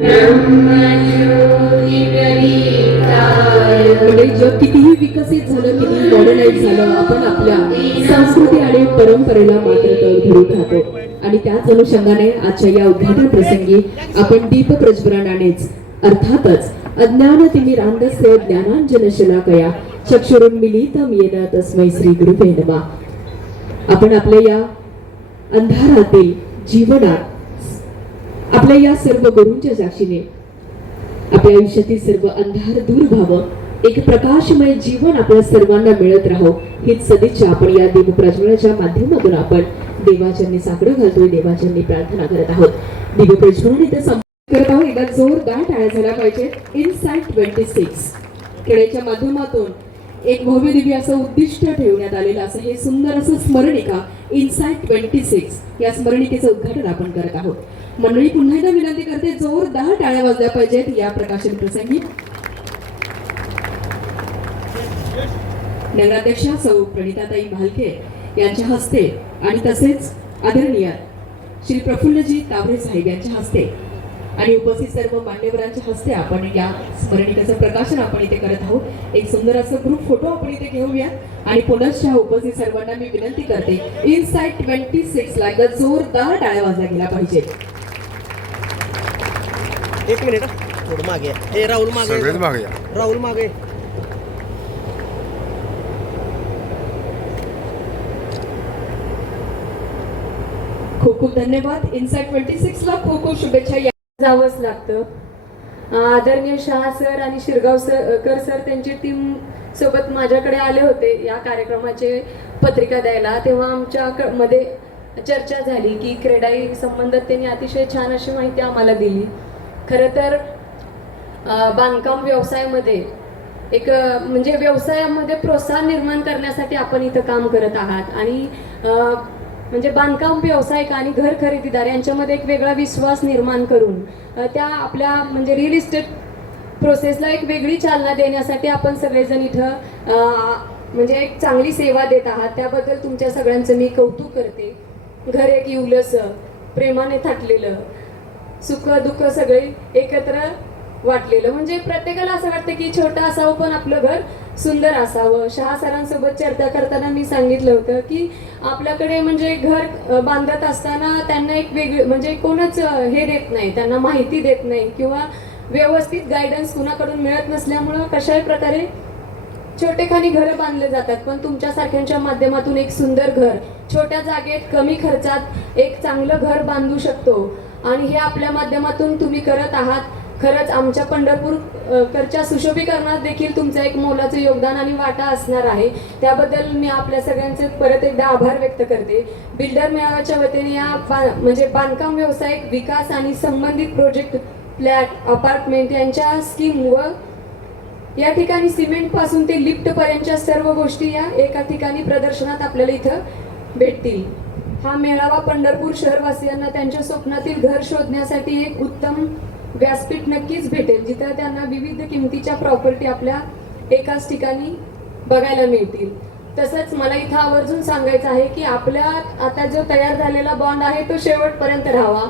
म्हणजे जग कितीही विकसित झालं कितीही मॉडर्नाइज झालं आपण आपल्या संस्कृती आणि परंपरेला मात्र तग धरून राहतो. आणि त्याच अनुषंगाने आजच्या या उद्घाटन प्रसंगी आपण दीप प्रज्वलनानेच अर्थातच अज्ञान तिमिरांधस्य ज्ञानांजन शलाकया चक्षुरुन्मिलितं येन तस्मै श्री गुरुवे नमः. आपण आपल्या या अंधारातील जीवनात आपल्या या सर्व गुरूंच्या साक्षीने आपल्या आयुष्यातील सर्व अंधार दूर व्हावं. एक प्रकाशमय जीवन आपल्या सर्वांना मिळत राहो. हीच सदिच्छा आपण या दीपप्रज्वलनाच्या माध्यमातून आपण देवाचरणी साकडं घालतोय देवाचरणी प्रार्थना करत आहोत. दीपप्रज्वलन इथे करत आहोत. एकदा जोरदार टाळ्या झाल्या पाहिजे. इन साईट ट्वेंटी सिक्स खेळाच्या माध्यमातून एक भव्य दिव्य असं उद्दिष्ट ठेवण्यात आलेलं असं हे सुंदर असं स्मरणिका इनसाइट ट्वेंटी सिक्स या स्मरणिकेचं उद्घाटन आपण करत आहोत. मंडळी पुन्हा एकदा विनंती करते जोरदार टाळ्या वाजल्या पाहिजेत या प्रकाशन प्रसंगी. नगराध्यक्षा सौ प्रणिताताई भालके यांच्या हस्ते आणि तसेच आदरणीय श्री प्रफुल्लजी तावरे साहेब यांच्या हस्ते आणि उपस्थित सर्व मान्यवरांच्या हस्ते आपण या स्मरणिकेचं प्रकाशन आपण इथे करत आहोत. एक सुंदर असं ग्रुप फोटो आपण इथे घेऊया आणि पुनश्च उपस्थित सर्वांना मी विनंती करते इनसाइट ट्वेंटी सिक्स ला एकदा जोरदार टाळ्या वाजल्या गेला पाहिजे. एक मिनिट. थोडं मागे. हे राहुल मागे. सगळेच मागे या. राहुल मागे. खूप खूप धन्यवाद. इनसाइट ट्वेंटी सिक्स ला खूप खूप शुभेच्छा या जावंच लागतं. आदरणीय शहा सर आणि शिरगाव सर कर सर त्यांची टीम सोबत माझ्याकडे आले होते या कार्यक्रमाचे पत्रिका द्यायला. तेव्हा आमच्या मध्ये चर्चा झाली की क्रेडाई संबंधात त्यांनी अतिशय छान अशी माहिती आम्हाला दिली. खरं तर बांधकाम व्यवसायामध्ये एक म्हणजे व्यवसायामध्ये प्रोत्साहन निर्माण करण्यासाठी आपण इथं काम करत आहात. आणि म्हणजे बांधकाम व्यावसायिक आणि घर खरेदीदार यांच्यामध्ये एक वेगळा विश्वास निर्माण करून त्या आपल्या म्हणजे रिअल इस्टेट प्रोसेसला एक वेगळी चालना देण्यासाठी आपण सगळेजण इथं म्हणजे एक चांगली सेवा देत आहात. त्याबद्दल तुमच्या सगळ्यांचं मी कौतुक करते. घर एक इवलंसं प्रेमाने थाटलेलं सुख दुःख सगळे एकत्र वाटलेलं. म्हणजे प्रत्येकाला असं वाटतं की छोटं असावं पण आपलं घर सुंदर असावं. शहा सरांसोबत चर्चा करताना मी सांगितलं होतं की आपल्याकडे म्हणजे घर बांधत असताना त्यांना एक वेगळं म्हणजे कोणच हे देत नाही. त्यांना माहिती देत नाही किंवा व्यवस्थित गायडन्स कुणाकडून मिळत नसल्यामुळं कशाही प्रकारे छोटेखानी घरं बांधले जातात. पण तुमच्यासारख्यांच्या माध्यमातून एक सुंदर घर छोट्या जागेत कमी खर्चात एक चांगलं घर बांधू शकतो. आणि हे आपल्या माध्यमातून तुम्ही करत आहात. खरंच आमच्या पंढरपूर करच्या सुशोभीकरणात देखील तुमचं एक मोलाचं योगदान आणि वाटा असणार आहे. त्याबद्दल मी आपल्या सगळ्यांचे परत एकदा आभार व्यक्त करते. बिल्डर मेळाव्याच्या वतीने या बा- म्हणजे बांधकाम व्यावसायिक विकास आणि संबंधित प्रोजेक्ट फ्लॅट अपार्टमेंट यांच्या स्कीम व या ठिकाणी सिमेंटपासून ते लिफ्ट पर्यंतच्या सर्व गोष्टी या एका ठिकाणी प्रदर्शनात आपल्याला इथं भेटतील. हा मेळावा पंढरपूर शहरवासियांना त्यांच्या स्वप्नातील घर शोधण्यासाठी एक उत्तम व्यासपीठ नक्कीच भेटेल जिथं त्यांना विविध किमतीच्या प्रॉपर्टी आपल्या एकाच ठिकाणी बघायला मिळतील. तसंच मला इथं आवर्जून सांगायचं आहे की आपल्या आता जो तयार झालेला बॉन्ड आहे तो शेवटपर्यंत राहावा.